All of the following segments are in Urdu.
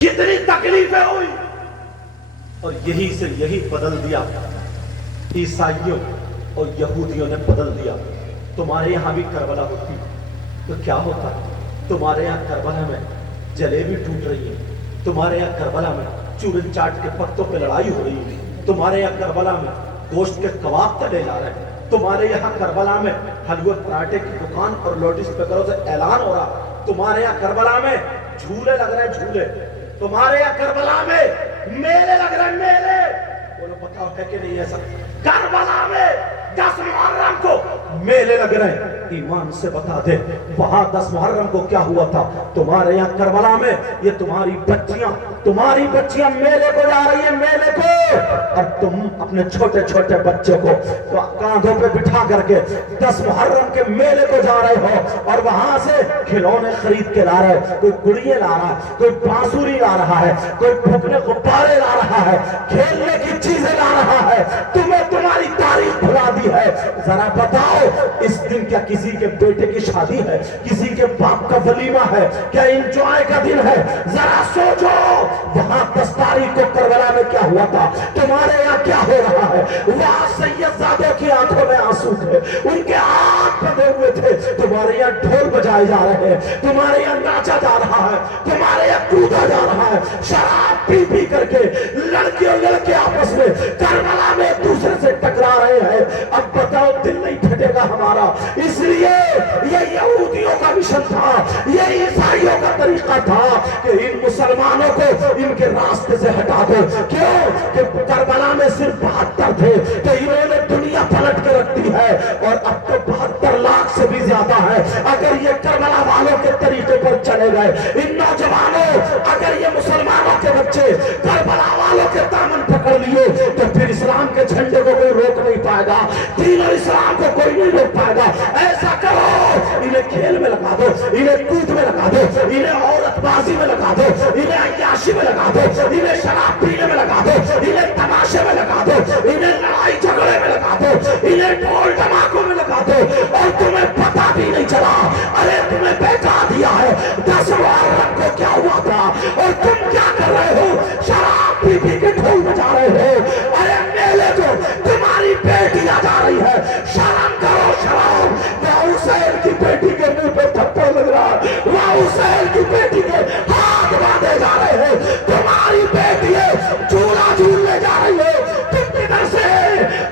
کتنی تکلیفیں ہوئی اور یہی سے یہی بدل دیا عیسائیوں اور یہودیوں نے بدل دیا. تمہارے یہاں بھی کربلا ہوتی تو کیا ہوتا؟ تمہارے یہاں کربلا میں جلیبی ٹوٹ رہی ہے, تمہارے یہاں کربلا میں چورن چاٹ کے پتوں پہ لڑائی ہو رہی ہے, تمہارے یہاں کربلا میں گوشت کے کباب تلے جا رہے ہیں, تمہارے یہاں کربلا میں حلوے پراٹھے کی دکان اور لاؤڈ اسپیکروں سے اعلان ہو رہا, تمہارے یہاں کربلا میں جھولے لگ رہے ہیں جھولے, تمہارے یہاں کربلا میں میلے لگ رہے ہیں میلے. بولو بتاؤ ہے کہ نہیں ایسا؟ کربلا میں 10 محرم کو میلے لگ رہے ہیں. ایمان سے بتا دے وہاں 10 محرم کو کیا ہوا تھا؟ تمہارے یہاں کربلا میں یہ تمہاری بچیاں میلے کو جا رہی ہیں, میلے کو, اور تم اپنے چھوٹے چھوٹے بچوں کو کاندھوں پہ بٹھا کر کے 10 محرم کے میلے کو جا رہے ہو اور وہاں سے کھلونے خرید کے لا رہے, کوئی گڑیے لا رہا ہے, کوئی بانسری لا رہا ہے, کوئی پھپنے غبارے لا رہا ہے, کھیلنے کی چیزیں لا رہا ہے, تمہیں تمہاری تاریخ بھلا دی ہے. ذرا بتاؤ اس دن کیا کسی کے بیٹے کی شادی ہے, کسی کے باپ کا ولیمہ ہے, کیا انجوائے کا دن ہے؟ ذرا سوچو وہاں 10 تاریخ کو کربلا میں کیا ہوا تھا, تمہارے یہاں کیا ہو رہا ہے؟ وہاں سید زادوں کی آنکھوں میں آنسو تھے, ان کے آنکھ بندے ہوئے تھے, تمہارے یہاں ڈھول بجائے جا رہے ہیں, تمہارے یہاں ناچا جا رہا ہے, تمہارے یہاں کودا جا رہا ہے, شراب پی پی کر کے لڑکی اور لڑکے آپس میں کربلا میں ایک دوسرے سے ٹکرا رہے ہیں. اب بتاؤ دل نہیں پھٹے گا ہمارا؟ اس لیے یہ یہودیوں کا مشن تھا, یہ عیسائیوں کا طریقہ تھا کہ ان مسلمانوں کو ان کے راستے سے ہٹا دو. کیوں کہ کربلا میں صرف 72 تھے, تو انہوں نے دنیا پلٹ کے رکھ دی ہے, اور اب تو 72 لاکھ سے بھی زیادہ ہے. اگر یہ کربلا والوں کے طریقے پر چلے گئے, ان نوجوانوں, اگر یہ مسلمانوں کے بچے کربلا والوں کے دامن پکڑ لیے, تو پھر اسلام کے جھنڈے کو کوئی روک نہیں پائے گا, دین اور اسلام کو کوئی نہیں روک پائے گا. ایسا کرو, انہیں کھیل میں لگا دو, انہیں کود میں لگا دو, انہیں عورت بازی میں لگا دو, انہیں عیاشی میں لگا دو, انہیں شراب پینے میں لگا دو, انہیں تماشے میں لگا دو, انہیں لڑائی جھگڑے میں لگا دو, انہیں ڈھول دھماکوں میں لگا دو, اور تمہیں پتہ بھی نہیں چلا. ارے تمہیں بہکا دیا ہے 10 محرم کو کیا ہوا تھا, اور تم کیا کر رہے ہو؟ شراب پی پی کے ڈھول بجا رہے ہو. ارے میلے کو تمہاری بیٹیاں جا رہی ہے, شرم کرو شرم. وہاں حسین کی بیٹی کے منہ پہ تھپڑ لگ رہا ہے, وہاں حسین کی بیٹی کے ہاتھ باندھے جا رہے ہیں, تمہاری بیٹیاں جھولا جھولنے جا رہی ہے. تم کدھر سے,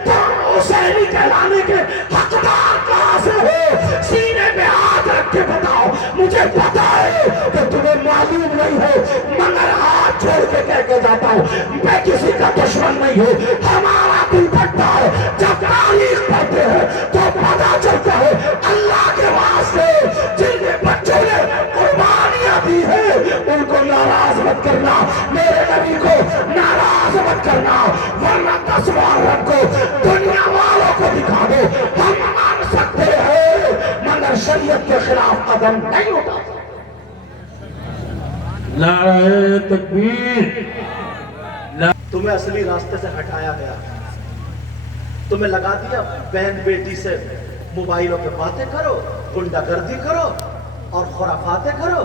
تم حسینی کہلانے کے حقدار کہاں سے ہو؟ سینے پہ ہاتھ رکھ کے بتاؤ. مجھے پتا ہے کہ تمہیں معلوم نہیں ہے, مگر ہاتھ چھوڑ کے کہہ کے جاتا ہوں, میں کسی کا دشمن نہیں ہوں. ہمارا دل پھٹتا ہے جب تاریخ پڑھتے ہیں تو پتا چلتا ہے اللہ کے واسطے جن کے بچوں نے قربانیاں دی ہیں ان کو ناراض مت کرنا, میرے نبی کو ناراض مت کرنا, ورنہ 10 محرم کو دنیا والوں کو دکھا دو. ہم مان سکتے ہیں مگر شریعت کے خلاف قدم نہیں اٹھا سکتے. نعرہ تکبیر. تمہیں اصلی راستے سے ہٹایا گیا, تمہیں لگا دیا بہن بیٹی سے موبائلوں پہ باتیں کرو, گنڈا گردی کرو اور خرافاتیں کرو,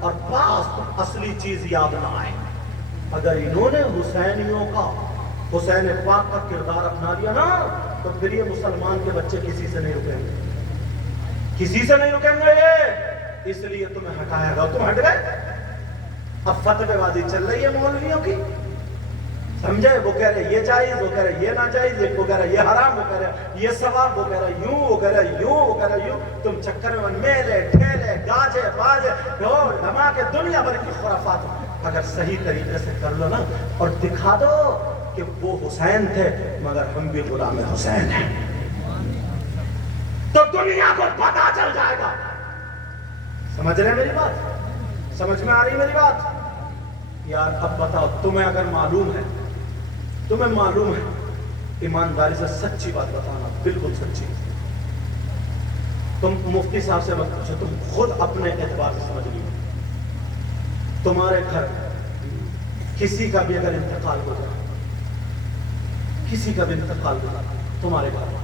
اور پاس اصلی چیز یاد نہ آئے. اگر انہوں نے حسینیوں کا, حسین پاک کا کردار اپنا لیا نا, تو پھر یہ مسلمان کے بچے کسی سے نہیں رکیں گے, کسی سے نہیں رکیں گے یہ. اس لیے تمہیں ہٹایا گیا, تم ہٹ گئے. اب فتوی بازی چل رہی ہے مولویوں کی, سمجھے؟ وہ کہہ رہے یہ جائز, وہ کہہ رہے یہ ناجائز, وہ کہہ رہے یہ حرام, وہ کہہ رہے یہ ثواب, وہ کہہ رہے یوں, وہ کہہ رہے یوں, وہ کہہ رہے یوں. تم چکر میں میلے ٹھیلے گاجے باجے ڈھول دھماکے دنیا بھر کی خرافات, اگر صحیح طریقے سے کر لو نا اور دکھا دو کہ وہ حسین تھے مگر ہم بھی غلام حسین ہیں, تو دنیا کو پتہ چل جائے گا. سمجھ رہے میری بات؟ سمجھ میں آ رہی میری بات؟ یار اب بتاؤ, تمہیں اگر معلوم ہے, تمہیں معلوم ہے, ایمانداری سے سچی بات بتانا, بالکل سچی. تم مفتی صاحب سے مت پوچھو, تم خود اپنے اعتبار سے سمجھ لیو. تمہارے گھر کسی کا بھی اگر انتقال ہو جائے, کسی کا بھی انتقال ہو جائے تمہارے گھر,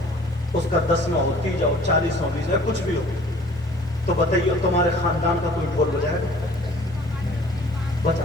اس کا 10واں ہو, 30 ہو, 40 ہو, 20 ہو, کچھ بھی ہو, تو بتائیے تمہارے خاندان کا کوئی ڈھول بجائے گا؟ بچا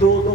2-2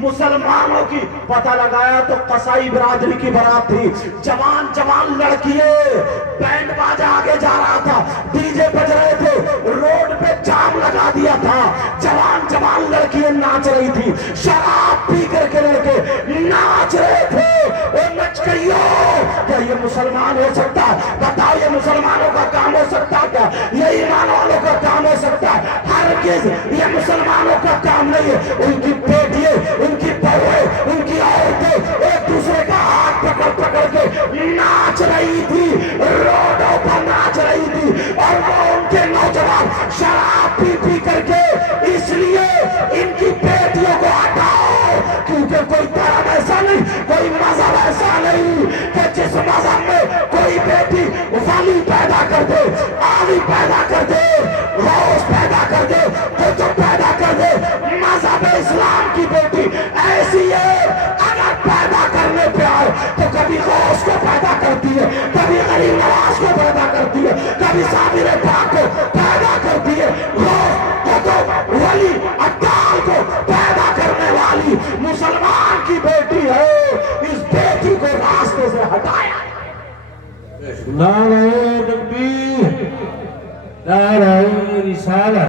مسلمانوں کی، پتہ لگایا تو قصائی برادری کی بارات تھی، جوان جوان لڑکیے، بینڈ باجا آگے جا رہا تھا، ڈی جے بج رہے تھے، روڈ پہ جام لگا دیا تھا، جوان جوان لڑکیاں ناچ رہی تھی، شراب پی کر کے لڑکے ناچ رہے تھے، اور نچ گئیو، کیا یہ مسلمان ہو سکتا ہے؟ بتاؤ یہ مسلمانوں کا کام ہو سکتا ہے کیا؟ یہ ایمان والوں کا کام ہو سکتا ہے؟ ہرگز یہ مسلمانوں کا کام نہیں ہے۔ ان کی بیٹیاں، ان کی بہویں، ان کی عورتیں ایک دوسرے کا ہاتھ پکڑ پکڑ کے ناچ رہی تھی، روڈوں پر ناچ رہی تھی، اور وہ ان کے نوجوان شراب پی پی کر کے، اس لیے ان کی بیٹیوں کو ہٹاؤ، کیونکہ کوئی دھرم ایسا نہیں، کوئی مذہب ایسا نہیں کہ جس مذہب میں کوئی بیٹی ولی پیدا کر دے، عالی پیدا کر دے، غوث پیدا کر دے، قطب پیدا کر دے۔ مذہب اسلام کی بیٹی ایسی ہے، اگر پیدا کرنے پہ آئے تو کبھی غوث کو پیدا کرتی ہے، کبھی غریب نواز کو پیدا کرتی ہے، کبھی صابر پاک کو پیدا کرتی ہے۔ غوث، قطب، ولی، عطار کو پیدا کرنے والی مسلمان کی بیٹی ہے، اس بیٹی کو راستے سے ہٹایا۔ نعرہ تکبیر، نعرہ رسالت۔